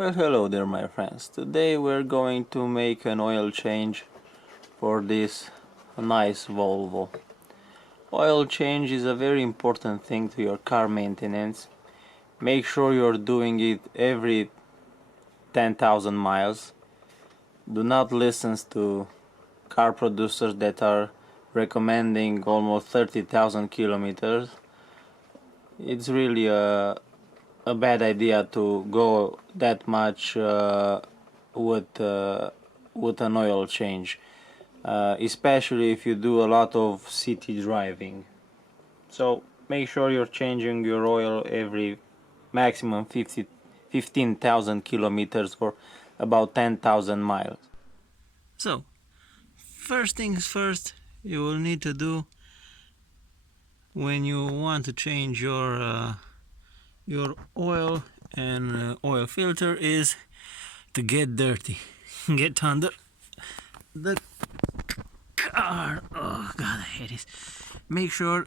Well, hello there my friends. Today we're going to make an oil change for this nice Volvo. Oil change is a very important thing to your car maintenance. Make sure you're doing it every 10,000 miles. Do not listen to car producers that are recommending almost 30,000 kilometers. It's really a bad idea to go that much with an oil change, especially if you do a lot of city driving. So make sure you're changing your oil every maximum 15,000 kilometers or about 10,000 miles. So first things first, you will need to do when you want to change your oil and oil filter is to get dirty. Get under the car. Oh god, I hate it. Make sure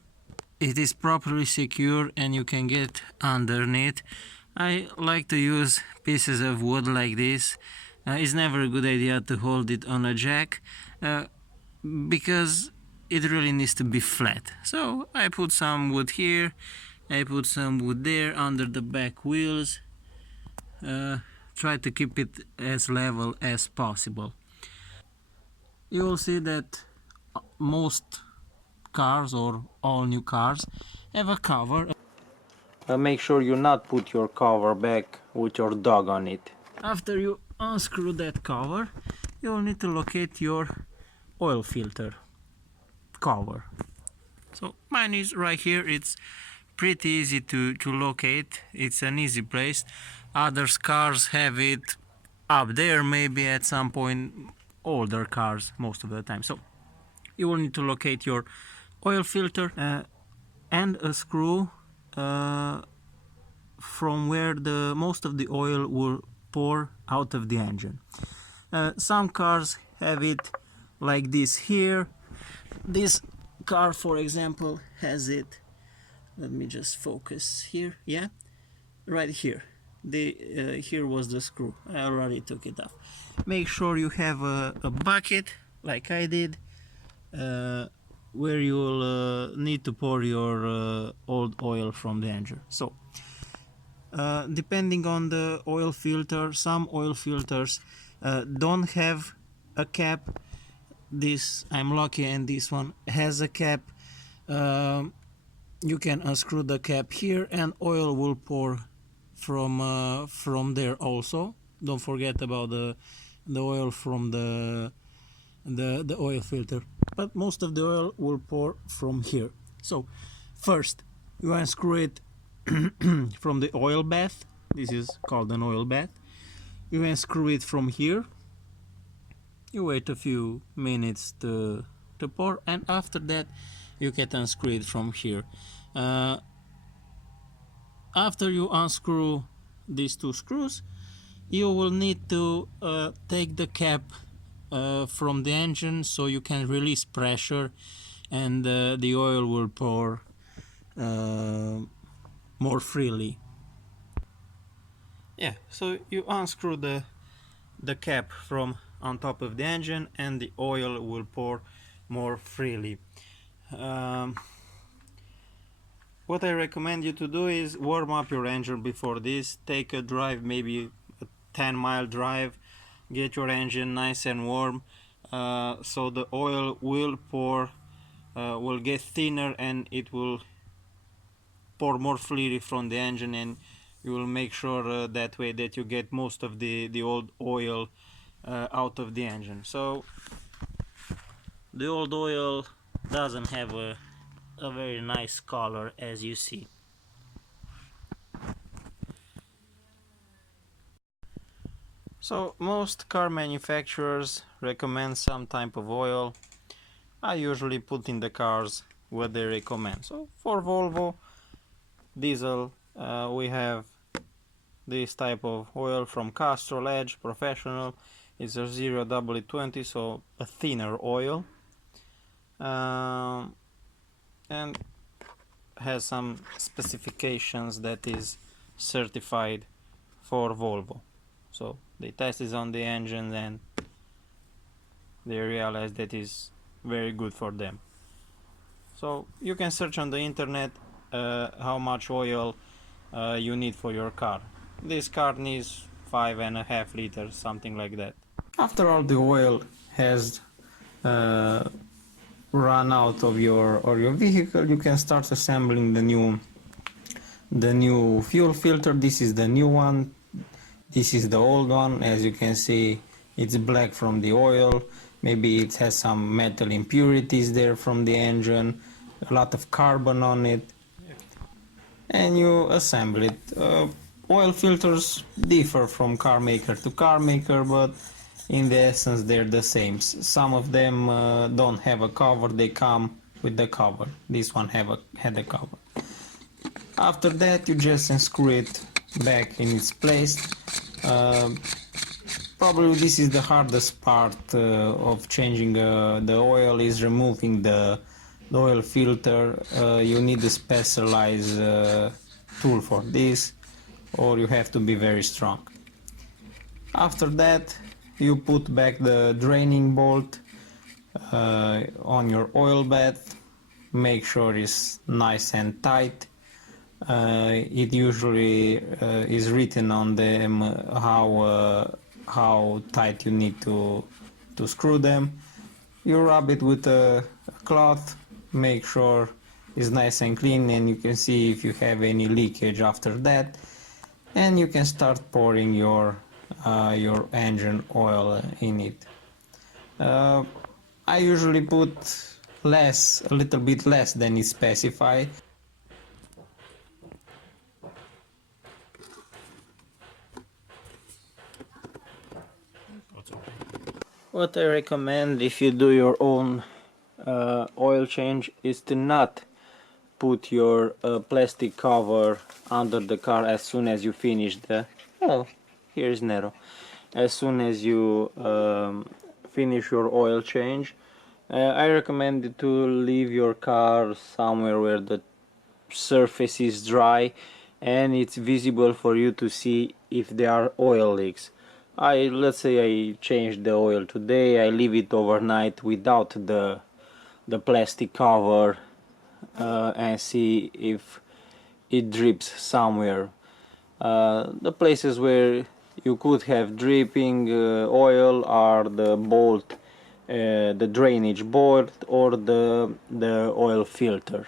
it is properly secure and you can get underneath. I like to use pieces of wood like this. It's never a good idea to hold it on a jack because it really needs to be flat. So I put some wood here, I put some wood there under the back wheels. Try to keep it as level as possible. You will see that most cars or all new cars have a cover. Make sure you not put your cover back with your dog on it. After you unscrew that cover, you will need to locate your oil filter cover. So mine is right here. It's pretty easy to locate. It's an easy place. Other cars have it up there, maybe at some point. Older cars most of the time. So you will need to locate your oil filter and a screw from where the most of the oil will pour out of the engine. Some cars have it like this here. This car, for example, has it. Let me just focus here. Yeah, right here. Here was the screw. I already took it off. Make sure you have a bucket like I did, where you will need to pour your old oil from the engine. So depending on the oil filter, some oil filters don't have a cap. This, I'm lucky, and this one has a cap. You can unscrew the cap here and oil will pour from there also. Don't forget about the oil from the oil filter, but most of the oil will pour from here. So first you unscrew it from the oil bath. This is called an oil bath. You unscrew it from here. You wait a few minutes to pour, and after that you can unscrew it from here. After you unscrew these two screws, you will need to take the cap from the engine so you can release pressure and the oil will pour more freely. Yeah, so you unscrew the cap from on top of the engine and the oil will pour more freely. What I recommend you to do is warm up your engine before this. Take a drive, maybe a 10-mile drive. Get your engine nice and warm, so the oil will pour, will get thinner and it will pour more freely from the engine, and you will make sure that way that you get most of the old oil out of the engine. So the old oil doesn't have a very nice color, as you see. So most car manufacturers recommend some type of oil. I usually put in the cars what they recommend. So for Volvo diesel, we have this type of oil from Castrol Edge Professional. It's a 0W20, so a thinner oil, and has some specifications that is certified for Volvo. So they tested on the engine and they realized that is very good for them. So you can search on the internet how much oil you need for your car. This car needs 5.5 liters, something like that. After all the oil has uh, run out of your vehicle, you can start assembling the new fuel filter. This is the new one. This is the old one. As you can see, it's black from the oil. Maybe it has some metal impurities there from the engine, a lot of carbon on it, and you assemble it. Oil filters differ from car maker to car maker, but in the essence they're the same. Some of them don't have a cover, they come with the cover. This one had a cover. After that you just unscrew it back in its place. Probably this is the hardest part of changing the oil, is removing the oil filter. You need a specialized tool for this, or you have to be very strong. After that you put back the draining bolt on your oil bath. Make sure it's nice and tight. It usually is written on them how tight you need to screw them. You rub it with a cloth, make sure it's nice and clean, and you can see if you have any leakage after that, and you can start pouring your engine oil in it. I usually put a little bit less than is specified. What I recommend if you do your own oil change is to not put your plastic cover under the car as soon as you finish the... Oh, here's Nero. As soon as you finish your oil change, I recommend to leave your car somewhere where the surface is dry and it's visible for you to see if there are oil leaks. Let's say I changed the oil today, I leave it overnight without the plastic cover and see if it drips somewhere. The places where you could have dripping oil are the bolt, the drainage bolt, or the oil filter.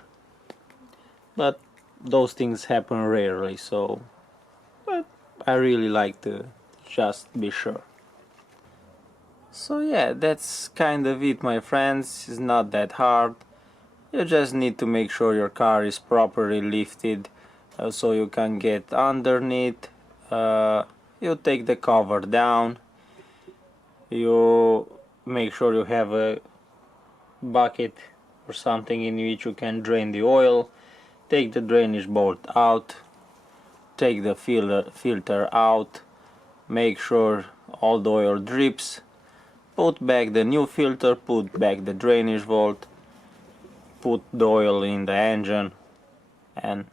But those things happen rarely, so but I really like to just be sure. So yeah, that's kind of it, my friends. It's not that hard. You just need to make sure your car is properly lifted so you can get underneath. You take the cover down, you make sure you have a bucket or something in which you can drain the oil. Take the drainage bolt out, take the filter out, make sure all the oil drips, put back the new filter, put back the drainage bolt, put the oil in the engine and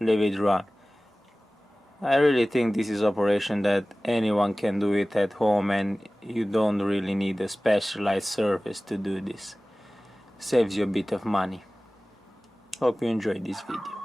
leave it run. I really think this is operation that anyone can do it at home, and you don't really need a specialized service to do this. Saves you a bit of money. Hope you enjoyed this video.